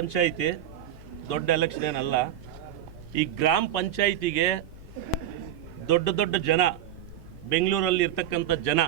ಪಂಚಾಯಿತಿ ದೊಡ್ಡ ಎಲೆಕ್ಷನ್ ಏನಲ್ಲ. ಈ ಗ್ರಾಮ ಪಂಚಾಯಿತಿಗೆ ದೊಡ್ಡ ದೊಡ್ಡ ಜನ, ಬೆಂಗಳೂರಲ್ಲಿ ಇರ್ತಕ್ಕಂಥ ಜನ,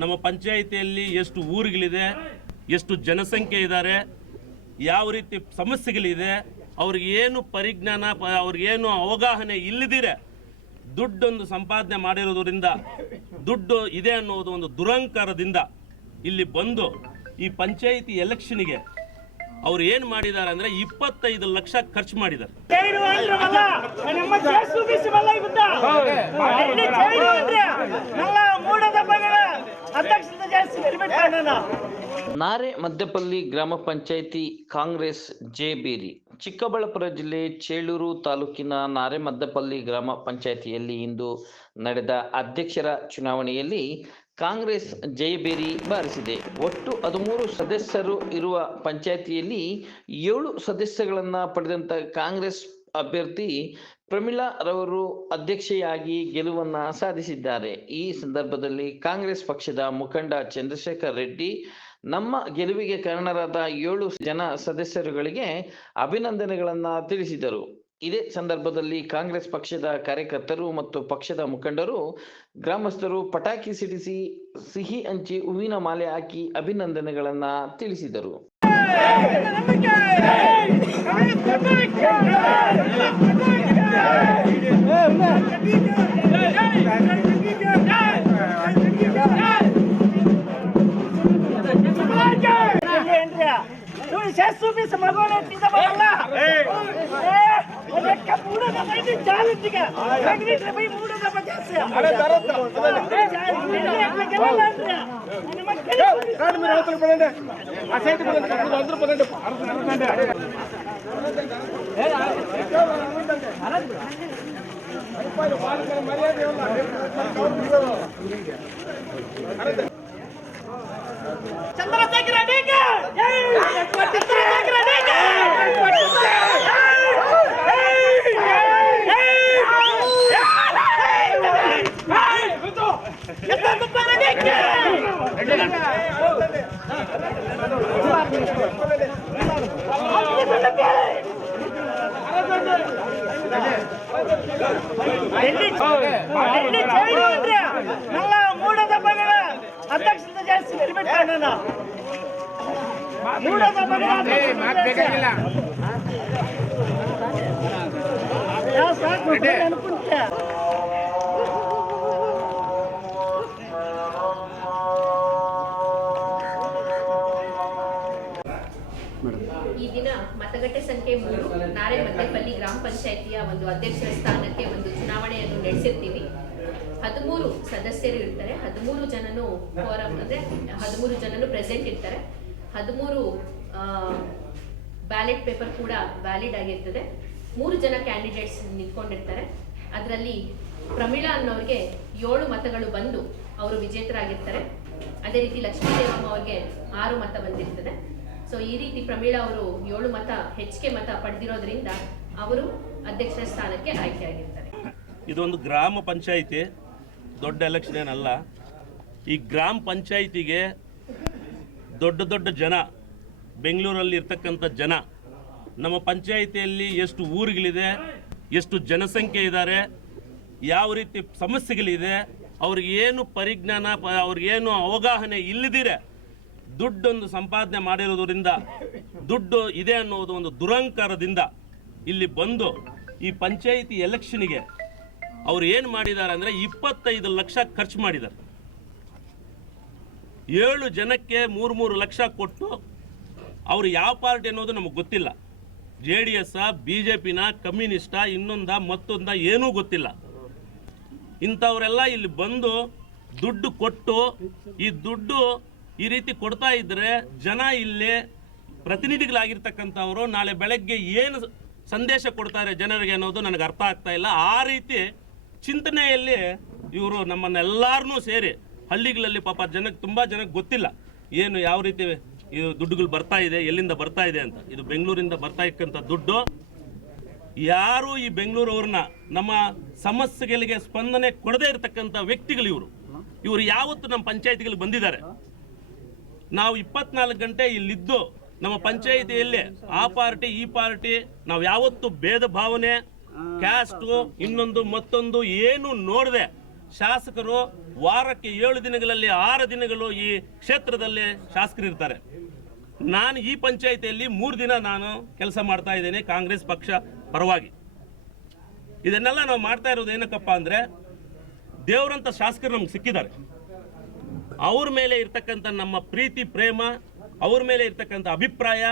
ನಮ್ಮ ಪಂಚಾಯಿತಿಯಲ್ಲಿ ಎಷ್ಟು ಊರುಗಳಿದೆ, ಎಷ್ಟು ಜನಸಂಖ್ಯೆ ಇದ್ದಾರೆ, ಯಾವ ರೀತಿ ಸಮಸ್ಯೆಗಳಿದೆ, ಅವ್ರಿಗೇನು ಪರಿಜ್ಞಾನ, ಅವ್ರಿಗೇನು ಅವಗಾಹನೆ ಇಲ್ಲದಿರೆ ದುಡ್ಡೊಂದು ಸಂಪಾದನೆ ಮಾಡಿರೋದ್ರಿಂದ, ದುಡ್ಡು ಇದೆ ಅನ್ನೋದು ಒಂದು ದುರಂಕಾರದಿಂದ ಇಲ್ಲಿ ಬಂದು ಈ ಪಂಚಾಯಿತಿ ಎಲೆಕ್ಷನ್ಗೆ ಅವ್ರು ಏನು ಮಾಡಿದ್ದಾರೆ ಅಂದರೆ 25 ಲಕ್ಷ ಖರ್ಚು ಮಾಡಿದ್ದಾರೆ. ನಾರೆ ಮದ್ದೆಪಲ್ಲಿ ಗ್ರಾಮ ಪಂಚಾಯಿತಿ ಕಾಂಗ್ರೆಸ್ ಜೇಬೇರಿ. ಚಿಕ್ಕಬಳ್ಳಾಪುರ ಜಿಲ್ಲೆ ಚೇಳೂರು ತಾಲೂಕಿನ ನಾರೆ ಮದ್ದೆಪಲ್ಲಿ ಗ್ರಾಮ ಪಂಚಾಯಿತಿಯಲ್ಲಿ ಇಂದು ನಡೆದ ಅಧ್ಯಕ್ಷರ ಚುನಾವಣೆಯಲ್ಲಿ ಕಾಂಗ್ರೆಸ್ ಜಯಬೇರಿ ಬಾರಿಸಿದೆ. ಒಟ್ಟು 13 ಸದಸ್ಯರು ಇರುವ ಪಂಚಾಯಿತಿಯಲ್ಲಿ 7 ಸದಸ್ಯಗಳನ್ನು ಪಡೆದಂತ ಕಾಂಗ್ರೆಸ್ ಅಭ್ಯರ್ಥಿ ಪ್ರಮೀಳಾ ರವರು ಅಧ್ಯಕ್ಷೆಯಾಗಿ ಗೆಲುವನ್ನು ಸಾಧಿಸಿದ್ದಾರೆ. ಈ ಸಂದರ್ಭದಲ್ಲಿ ಕಾಂಗ್ರೆಸ್ ಪಕ್ಷದ ಮುಖಂಡ ಚಂದ್ರಶೇಖರ್ ರೆಡ್ಡಿ ನಮ್ಮ ಗೆಲುವಿಗೆ ಕಾರಣರಾದ 7 ಜನ ಸದಸ್ಯರುಗಳಿಗೆ ಅಭಿನಂದನೆಗಳನ್ನು ತಿಳಿಸಿದರು. ಇದೇ ಸಂದರ್ಭದಲ್ಲಿ ಕಾಂಗ್ರೆಸ್ ಪಕ್ಷದ ಕಾರ್ಯಕರ್ತರು ಮತ್ತು ಪಕ್ಷದ ಮುಖಂಡರು, ಗ್ರಾಮಸ್ಥರು ಪಟಾಕಿ ಸಿಡಿಸಿ, ಸಿಹಿ ಹಂಚಿ, ಹೂವಿನ ಮಾಲೆ ಹಾಕಿ ಅಭಿನಂದನೆಗಳನ್ನು ತಿಳಿಸಿದರು. ಈ ದಿನ ಮತಗಟ್ಟೆ ಸಂಖ್ಯೆ 3 ನಾರೆ ಮದ್ದೆಪಲ್ಲಿ ಗ್ರಾಮ ಪಂಚಾಯಿತಿಯ ಒಂದು ಅಧ್ಯಕ್ಷರ ಸ್ಥಾನಕ್ಕೆ ಒಂದು ಚುನಾವಣೆಯನ್ನು ನಡೆಸಿರ್ತೀವಿ. 13 ಸದಸ್ಯರು ಇರ್ತಾರೆ, 13 ಜನನು ಫೋರಂ ಅಂದ್ರೆ 13 ಜನನು ಪ್ರೆಸೆಂಟ್ ಇರ್ತಾರೆ. 13 ಬ್ಯಾಲೆಟ್ ಪೇಪರ್ ಕೂಡ ವ್ಯಾಲಿಡ್ ಆಗಿರ್ತದೆ. 3 ಜನ ಕ್ಯಾಂಡಿಡೇಟ್ಸ್ ನಿಂತ್ಕೊಂಡಿರ್ತಾರೆ. ಅದರಲ್ಲಿ ಪ್ರಮೀಳಾ ಅನ್ನೋರಿಗೆ 7 ಮತಗಳು ಬಂದು ಅವರು ವಿಜೇತರಾಗಿರ್ತಾರೆ. ಅದೇ ರೀತಿ ಲಕ್ಷ್ಮೀ ದೇವಮ್ಮ ಅವ್ರಿಗೆ 6 ಮತ ಬಂದಿರ್ತದೆ. ಸೊ ಈ ರೀತಿ ಪ್ರಮೀಳಾ ಅವರು 7 ಮತ ಹೆಚ್ಚಿಗೆ ಮತ ಪಡೆದಿರೋದ್ರಿಂದ ಅವರು ಅಧ್ಯಕ್ಷರ ಸ್ಥಾನಕ್ಕೆ ಆಯ್ಕೆಯಾಗಿರ್ತಾರೆ. ಇದೊಂದು ಗ್ರಾಮ ಪಂಚಾಯಿತಿ, ದೊಡ್ಡ ಎಲೆಕ್ಷನ್ ಏನಲ್ಲ. ಈ ಗ್ರಾಮ ಪಂಚಾಯಿತಿಗೆ ದೊಡ್ಡ ದೊಡ್ಡ ಜನ, ಬೆಂಗಳೂರಲ್ಲಿ ಇರ್ತಕ್ಕಂಥ ಜನ, ನಮ್ಮ ಪಂಚಾಯಿತಿಯಲ್ಲಿ ಎಷ್ಟು ಊರುಗಳಿದೆ, ಎಷ್ಟು ಜನಸಂಖ್ಯೆ ಇದ್ದಾರೆ, ಯಾವ ರೀತಿ ಸಮಸ್ಯೆಗಳಿದೆ, ಅವ್ರಿಗೇನು ಪರಿಜ್ಞಾನ, ಅವ್ರಿಗೇನು ಅವಗಾಹನೆ ಇಲ್ಲದಿರೆ ದುಡ್ಡೊಂದು ಸಂಪಾದನೆ ಮಾಡಿರೋದ್ರಿಂದ, ದುಡ್ಡು ಇದೆ ಅನ್ನೋದು ಒಂದು ದುರಂಕಾರದಿಂದ ಇಲ್ಲಿ ಬಂದು ಈ ಪಂಚಾಯಿತಿ ಎಲೆಕ್ಷನ್ಗೆ ಅವ್ರು ಏನು ಮಾಡಿದ್ದಾರೆ ಅಂದರೆ 25 ಲಕ್ಷ ಖರ್ಚು ಮಾಡಿದ್ದಾರೆ. 7 ಜನಕ್ಕೆ 3 ಲಕ್ಷ ಕೊಟ್ಟು, ಅವರು ಯಾವ ಪಾರ್ಟಿ ಅನ್ನೋದು ನಮಗೆ ಗೊತ್ತಿಲ್ಲ. JDS, BJPನ, ಕಮ್ಯುನಿಸ್ಟ, ಇನ್ನೊಂದ ಮತ್ತೊಂದ ಏನೂ ಗೊತ್ತಿಲ್ಲ. ಇಂಥವರೆಲ್ಲ ಇಲ್ಲಿ ಬಂದು ದುಡ್ಡು ಕೊಟ್ಟು, ಈ ದುಡ್ಡು ಈ ರೀತಿ ಕೊಡ್ತಾ ಇದ್ದರೆ ಜನ ಇಲ್ಲಿ ಪ್ರತಿನಿಧಿಗಳಾಗಿರ್ತಕ್ಕಂಥವರು ನಾಳೆ ಬೆಳಗ್ಗೆ ಏನು ಸಂದೇಶ ಕೊಡ್ತಾರೆ ಜನರಿಗೆ ಅನ್ನೋದು ನನಗೆ ಅರ್ಥ ಆಗ್ತಾ ಇಲ್ಲ. ಆ ರೀತಿ ಚಿಂತನೆಯಲ್ಲಿ ಇವರು ನಮ್ಮನ್ನೆಲ್ಲರನ್ನೂ ಸೇರಿ ಹಳ್ಳಿಗಳಲ್ಲಿ ಪಾಪ ಜನಕ್ಕೆ, ತುಂಬ ಜನಕ್ಕೆ ಗೊತ್ತಿಲ್ಲ ಏನು ಯಾವ ರೀತಿ ಇದು ದುಡ್ಡುಗಳು ಬರ್ತಾ ಇದೆ, ಎಲ್ಲಿಂದ ಬರ್ತಾ ಇದೆ ಅಂತ. ಇದು ಬೆಂಗಳೂರಿಂದ ಬರ್ತಾ ಇಕ್ಕಂಥ ದುಡ್ಡು. ಯಾರು ಈ ಬೆಂಗಳೂರವ್ರನ್ನ ನಮ್ಮ ಸಮಸ್ಯೆಗಳಿಗೆ ಸ್ಪಂದನೆ ಕೊಡದೇ ಇರತಕ್ಕಂಥ ವ್ಯಕ್ತಿಗಳು ಇವರು ಯಾವತ್ತು ನಮ್ಮ ಪಂಚಾಯತಿಗಳಿಗೆ ಬಂದಿದ್ದಾರೆ. ನಾವು 24 ಗಂಟೆ ಇಲ್ಲಿದ್ದು ನಮ್ಮ ಪಂಚಾಯಿತಿಯಲ್ಲಿ ಆ ಪಾರ್ಟಿ ಈ ಪಾರ್ಟಿ ನಾವು ಯಾವತ್ತು ಭೇದ ಭಾವನೆ ಕ್ಯಾಸ್ಟು ಇನ್ನೊಂದು ಮತ್ತೊಂದು ಏನು ನೋಡದೆ ಶಾಸಕರು ವಾರಕ್ಕೆ 7 ದಿನಗಳಲ್ಲಿ 6 ದಿನಗಳು ಈ ಕ್ಷೇತ್ರದಲ್ಲಿ ಶಾಸಕರು ಇರ್ತಾರೆ. ನಾನು ಈ ಪಂಚಾಯಿತಿಯಲ್ಲಿ 3 ದಿನ ನಾನು ಕೆಲಸ ಮಾಡ್ತಾ ಇದ್ದೇನೆ ಕಾಂಗ್ರೆಸ್ ಪಕ್ಷ ಪರವಾಗಿ. ಇದನ್ನೆಲ್ಲ ನಾವು ಮಾಡ್ತಾ ಇರೋದು ಏನಕ್ಕಪ್ಪ ಅಂದರೆ ದೇವರಂತ ಶಾಸಕರು ನಮ್ಗೆ ಸಿಕ್ಕಿದ್ದಾರೆ. ಅವ್ರ ಮೇಲೆ ಇರ್ತಕ್ಕಂಥ ನಮ್ಮ ಪ್ರೀತಿ ಪ್ರೇಮ, ಅವ್ರ ಮೇಲೆ ಇರ್ತಕ್ಕಂಥ ಅಭಿಪ್ರಾಯ,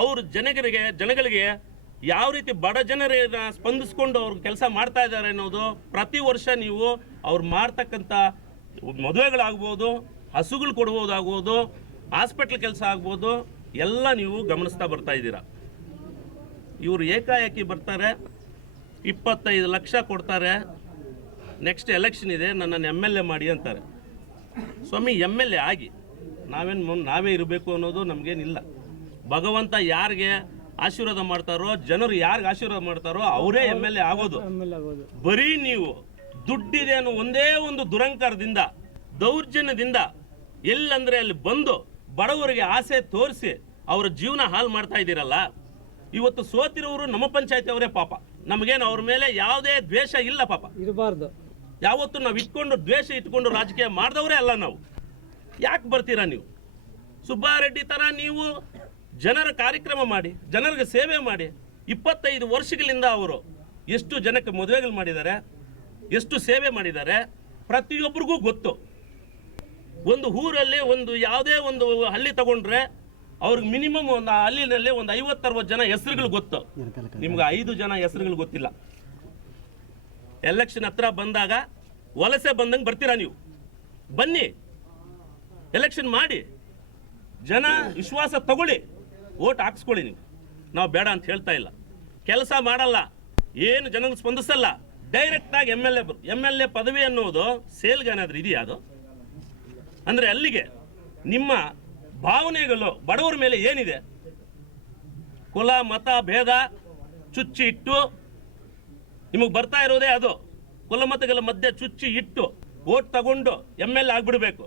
ಅವ್ರ ಜನಗಳಿಗೆ ಯಾವ ರೀತಿ ಬಡ ಜನರನ್ನ ಸ್ಪಂದಿಸ್ಕೊಂಡು ಅವ್ರು ಕೆಲಸ ಮಾಡ್ತಾ ಇದ್ದಾರೆ ಅನ್ನೋದು ಪ್ರತಿ ವರ್ಷ ನೀವು ಅವ್ರು ಮಾಡ್ತಕ್ಕಂಥ ಮದುವೆಗಳಾಗ್ಬೋದು, ಹಸುಗಳು ಕೊಡ್ಬೋದಾಗ್ಬೋದು, ಹಾಸ್ಪಿಟ್ಲ್ ಕೆಲಸ ಆಗ್ಬೋದು, ಎಲ್ಲ ನೀವು ಗಮನಿಸ್ತಾ ಬರ್ತಾ ಇದ್ದೀರಾ. ಇವರು ಏಕಾಏಕಿ ಬರ್ತಾರೆ, 25 ಲಕ್ಷ ಕೊಡ್ತಾರೆ, ನೆಕ್ಸ್ಟ್ ಎಲೆಕ್ಷನ್ ಇದೆ ನನ್ನನ್ನು MLA ಮಾಡಿ ಅಂತಾರೆ. ಸ್ವಾಮಿ MLA ಆಗಿ ನಾವೇ ಇರಬೇಕು ಅನ್ನೋದು ನಮಗೇನಿಲ್ಲ. ಭಗವಂತ ಯಾರಿಗೆ ಆಶೀರ್ವಾದ ಮಾಡ್ತಾರೋ, ಜನರು ಯಾರಿಗೆ ಆಶೀರ್ವಾದ ಮಾಡ್ತಾರೋ ಅವರೇ MLA ಆಗೋದು. ಬರೀ ನೀವು ದುಡ್ಡಿದೆ ಅನ್ನೋ ಒಂದೇ ಒಂದು ದುರಂಕಾರದಿಂದ, ದೌರ್ಜನ್ಯದಿಂದ ಎಲ್ಲಂದ್ರೆ ಅಲ್ಲಿ ಬಂದು ಬಡವರಿಗೆ ಆಸೆ ತೋರಿಸಿ ಅವರ ಜೀವನ ಹಾಳು ಮಾಡ್ತಾ ಇದ್ದೀರಲ್ಲ. ಇವತ್ತು ಸೋತಿರೋರು ನಮ್ಮ ಪಂಚಾಯತಿ ಅವರೇ ಪಾಪ. ನಮಗೇನು ಅವ್ರ ಮೇಲೆ ಯಾವುದೇ ದ್ವೇಷ ಇಲ್ಲ ಪಾಪ, ಇರಬಾರ್ದು. ಯಾವತ್ತು ನಾವು ದ್ವೇಷ ಇಟ್ಕೊಂಡು ರಾಜಕೀಯ ಮಾಡಿದವರೇ ಅಲ್ಲ ನಾವು. ಯಾಕೆ ಬರ್ತೀರಾ ನೀವು? ಸುಬ್ಬಾರೆಡ್ಡಿ ಥರ ನೀವು ಜನರ ಕಾರ್ಯಕ್ರಮ ಮಾಡಿ, ಜನರಿಗೆ ಸೇವೆ ಮಾಡಿ. 25 ವರ್ಷಗಳಿಂದ ಅವರು ಎಷ್ಟು ಜನಕ್ಕೆ ಮದುವೆಗಳು ಮಾಡಿದ್ದಾರೆ, ಎಷ್ಟು ಸೇವೆ ಮಾಡಿದ್ದಾರೆ, ಪ್ರತಿಯೊಬ್ಬರಿಗೂ ಗೊತ್ತು. ಒಂದು ಊರಲ್ಲಿ ಯಾವುದೇ ಒಂದು ಹಳ್ಳಿ ತಗೊಂಡ್ರೆ ಅವ್ರಿಗೆ ಮಿನಿಮಮ್ ಒಂದು ಹಳ್ಳಿನಲ್ಲಿ ಒಂದು 50-60 ಜನ ಹೆಸರುಗಳು ಗೊತ್ತು. ನಿಮ್ಗೆ 5 ಜನ ಹೆಸರುಗಳು ಗೊತ್ತಿಲ್ಲ. ಎಲೆಕ್ಷನ್ ಹತ್ರ ಬಂದಾಗ ವಲಸೆ ಬಂದಂಗೆ ಬರ್ತೀರಾ ನೀವು. ಬನ್ನಿ, ಎಲೆಕ್ಷನ್ ಮಾಡಿ, ಜನ ವಿಶ್ವಾಸ ತಗೊಳ್ಳಿ, ಓಟ್ ಹಾಕ್ಸ್ಕೊಳ್ಳಿ. ನೀವು ನಾವು ಬೇಡ ಅಂತ ಹೇಳ್ತಾ ಇಲ್ಲ. ಕೆಲಸ ಮಾಡಲ್ಲ, ಏನು ಜನಗಳು ಸ್ಪಂದಿಸಲ್ಲ, ಡೈರೆಕ್ಟಾಗಿ MLA ಪದವಿ ಅನ್ನೋದು ಸೇಲ್ಗೇನಾದ್ರೂ ಇದೆಯಾ? ಅದು ಅಂದರೆ ಅಲ್ಲಿಗೆ ನಿಮ್ಮ ಭಾವನೆಗಳು ಬಡವರ ಮೇಲೆ ಏನಿದೆ? ಕುಲ ಮತ ಭೇದ ಚುಚ್ಚಿ ಇಟ್ಟು ನಿಮಗೆ ಬರ್ತಾ ಇರೋದೇ ಅದು. ಕುಲಮತಗಳ ಮಧ್ಯೆ ಚುಚ್ಚಿ ಇಟ್ಟು ಓಟ್ ತಗೊಂಡು MLA ಆಗ್ಬಿಡ್ಬೇಕು.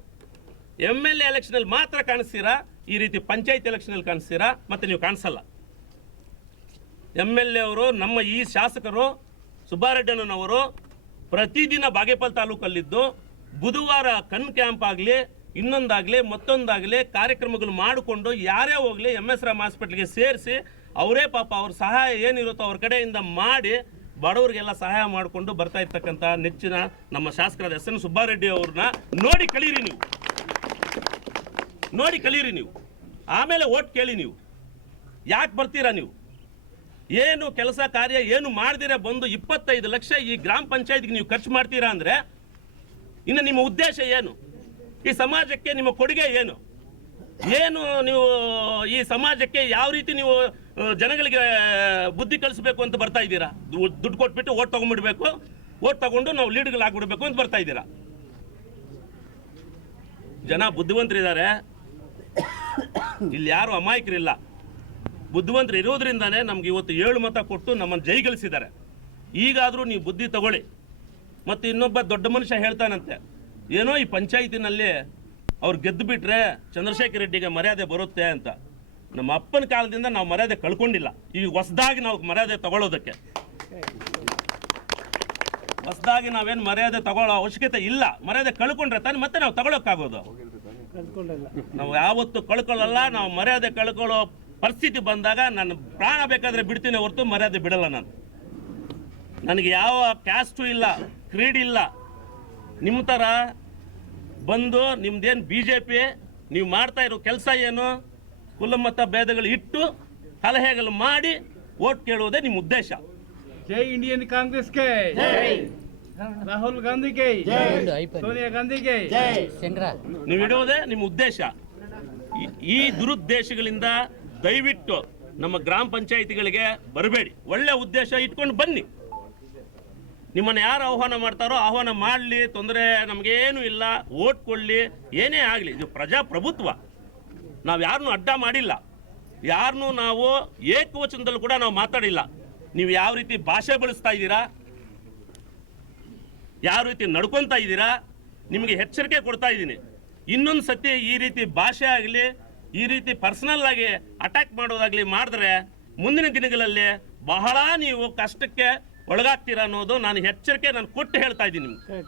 MLA ಎಲೆಕ್ಷನಲ್ಲಿ ಮಾತ್ರ ಕಾಣಿಸ್ತೀರಾ, ಈ ರೀತಿ ಪಂಚಾಯತ್ ಎಲೆಕ್ಷನಲ್ಲಿ ಕಾಣಿಸ್ತೀರಾ, ಮತ್ತೆ ನೀವು ಕಾಣಿಸಲ್ಲ. MLA ಅವರು, ನಮ್ಮ ಈ ಶಾಸಕರು ಸುಬ್ಬಾರೆಡ್ಡನವರು ಪ್ರತಿದಿನ ಬಾಗೇಪಲ್ಲಿ ತಾಲೂಕಲ್ಲಿದ್ದು ಬುಧವಾರ ಕಣ್ ಕ್ಯಾಂಪ್ ಆಗಲಿ, ಇನ್ನೊಂದಾಗಲಿ ಮತ್ತೊಂದಾಗಲಿ ಕಾರ್ಯಕ್ರಮಗಳು ಮಾಡಿಕೊಂಡು ಯಾರೇ ಹೋಗಲಿ MS ರಾಮ್ ಹಾಸ್ಪಿಟ್ಲಿಗೆ ಸೇರಿಸಿ ಅವರೇ ಪಾಪ ಅವ್ರ ಸಹಾಯ ಏನಿರುತ್ತೋ ಅವ್ರ ಕಡೆಯಿಂದ ಮಾಡಿ ಬಡವರಿಗೆಲ್ಲ ಸಹಾಯ ಮಾಡಿಕೊಂಡು ಬರ್ತಾ ಇರ್ತಕ್ಕಂಥ ನೆಚ್ಚಿನ ನಮ್ಮ ಶಾಸಕರಾದ SN ಸುಬ್ಬಾರೆಡ್ಡಿ ಅವ್ರನ್ನ ನೋಡಿ ಕಲೀರಿ ನೀವು. ಆಮೇಲೆ ಓಟ್ ಕೇಳಿ. ನೀವು ಯಾಕೆ ಬರ್ತೀರಾ? ನೀವು ಏನು ಕೆಲಸ ಕಾರ್ಯ ಏನು ಮಾಡ್ದಿರ ಬಂದು 25 ಲಕ್ಷ ಈ ಗ್ರಾಮ ಪಂಚಾಯತ್ಗೆ ನೀವು ಖರ್ಚು ಮಾಡ್ತೀರಾ ಅಂದರೆ ಇನ್ನು ನಿಮ್ಮ ಉದ್ದೇಶ ಏನು? ಈ ಸಮಾಜಕ್ಕೆ ನಿಮ್ಮ ಕೊಡುಗೆ ಏನು? ನೀವು ಈ ಸಮಾಜಕ್ಕೆ ಯಾವ ರೀತಿ ನೀವು ಜನಗಳಿಗೆ ಬುದ್ಧಿ ಕಲಿಸ್ಬೇಕು ಅಂತ ಬರ್ತಾ ಇದ್ದೀರಾ? ದುಡ್ಡು ಕೊಟ್ಬಿಟ್ಟು ಓಟ್ ತಗೊಂಡ್ಬಿಡ್ಬೇಕು, ಓಟ್ ತಗೊಂಡು ನಾವು ಲೀಡ್ಗಳಾಗ್ಬಿಡ್ಬೇಕು ಅಂತ ಬರ್ತಾ ಇದ್ದೀರಾ. ಜನ ಬುದ್ಧಿವಂತರಿದ್ದಾರೆ, ಇಲ್ಲಿ ಯಾರು ಅಮಾಯಕರಿಲ್ಲ. ಬುದ್ಧಿವಂತರು ಇರೋದ್ರಿಂದಾನೇ ನಮ್ಗೆ ಇವತ್ತು 7 ಮತ ಕೊಟ್ಟು ನಮ್ಮನ್ನು ಜೈಗಳಿಸಿದ್ದಾರೆ. ಈಗಾದರೂ ನೀವು ಬುದ್ಧಿ ತಗೊಳ್ಳಿ. ಮತ್ತು ಇನ್ನೊಬ್ಬ ದೊಡ್ಡ ಮನುಷ್ಯ ಹೇಳ್ತಾನಂತೆ, ಏನೋ ಈ ಪಂಚಾಯತಿನಲ್ಲಿ ಅವ್ರು ಗೆದ್ದು ಬಿಟ್ರೆ ಚಂದ್ರಶೇಖರ್ ರೆಡ್ಡಿಗೆ ಮರ್ಯಾದೆ ಬರುತ್ತೆ ಅಂತ. ನಮ್ಮ ಅಪ್ಪನ ಕಾಲದಿಂದ ನಾವು ಮರ್ಯಾದೆ ಕಳ್ಕೊಂಡಿಲ್ಲ. ಈಗ ಹೊಸದಾಗಿ ನಾವು ಮರ್ಯಾದೆ ತಗೊಳ್ಳೋದಕ್ಕೆ ನಾವೇನು ಮರ್ಯಾದೆ ತಗೊಳ್ಳೋ ಅವಶ್ಯಕತೆ ಇಲ್ಲ. ಮರ್ಯಾದೆ ಕಳ್ಕೊಂಡ್ರೆ ತಾನೆ ಮತ್ತೆ ನಾವು ತಗೊಳಕ್ಕಾಗೋದು. ನಾವು ಯಾವತ್ತು ಕಳ್ಕೊಳ್ಳಲ್ಲ. ನಾವು ಮರ್ಯಾದೆ ಕಳ್ಕೊಳ್ಳೋ ಪರಿಸ್ಥಿತಿ ಬಂದಾಗ ನಾನು ಪ್ರಾಣ ಬೇಕಾದ್ರೆ ಬಿಡ್ತೀನಿ ಹೊರತು ಮರ್ಯಾದೆ ಬಿಡಲ್ಲ. ನನಗೆ ಯಾವ ಕ್ಯಾಸ್ಟು ಇಲ್ಲ, ಕ್ರೀಡ್ ಇಲ್ಲ. ನಿಮ್ಮ ಥರ ಬಂದು ನಿಮ್ದೇನು BJP ನೀವು ಮಾಡ್ತಾ ಇರೋ ಕೆಲಸ ಏನು? ಕುಲಮತ ಭೇದಗಳು ಇಟ್ಟು ಕಲಹೆಗಳು ಮಾಡಿ ಓಟ್ ಕೇಳುವುದೇ ನಿಮ್ಮ ಉದ್ದೇಶ. जय इंडियन कांग्रेस के जय, राहुल गांधी के जय, सोनिया गांधी के जय. ನೀವು ಇಡುವುದೇ ನಿಮ್ಮ ಉದ್ದೇಶ. ಈ ದುರುದ್ದೇಶಗಳಿಂದ ದಯವಿಟ್ಟು ನಮ್ಮ ಗ್ರಾಮ ಪಂಚಾಯಿತಿಗಳಿಗೆ ಬರಬೇಡಿ. ಒಳ್ಳೆ ಉದ್ದೇಶ ಇಟ್ಕೊಂಡು ಬನ್ನಿ. ನಿಮ್ಮನ್ನು ಯಾರು ಆಹ್ವಾನ ಮಾಡ್ತಾರೋ ಆಹ್ವಾನ ಮಾಡಲಿ, ತೊಂದರೆ ನಮಗೇನು ಇಲ್ಲ. ಓಟ್ ಕೊಡಲಿ, ಏನೇ ಆಗಲಿ. ಇದು ಪ್ರಜಾಪ್ರಭುತ್ವ. ನಾವು ಯಾರನ್ನೂ ಅಡ್ಡ ಮಾಡಿಲ್ಲ, ಯಾರನ್ನೂ ನಾವು ಏಕವಚನದಲ್ಲೂ ಕೂಡ ನಾವು ಮಾತಾಡಿಲ್ಲ. ನೀವು ಯಾವ ರೀತಿ ಭಾಷೆ ಬಳಸ್ತಾ ಇದ್ದೀರಾ, ಯಾವ ರೀತಿ ನಡ್ಕೊತಾ ಇದ್ದೀರಾ, ನಿಮಗೆ ಎಚ್ಚರಿಕೆ ಕೊಡ್ತಾ ಇದ್ದೀನಿ. ಇನ್ನೊಂದು ಸತಿ ಈ ರೀತಿ ಭಾಷೆ ಆಗಲಿ ಈ ರೀತಿ ಪರ್ಸನಲ್ ಆಗಿ ಅಟ್ಯಾಕ್ ಮಾಡೋದಾಗ್ಲಿ ಮಾಡಿದ್ರೆ ಮುಂದಿನ ದಿನಗಳಲ್ಲಿ ಬಹಳ ನೀವು ಕಷ್ಟಕ್ಕೆ ಒಳಗಾಗ್ತೀರಾ ಅನ್ನೋದು ನಾನು ಎಚ್ಚರಿಕೆ ನಾನು ಕೊಟ್ಟು ಹೇಳ್ತಾ ಇದ್ದೀನಿ ನಿಮ್ಗೆ.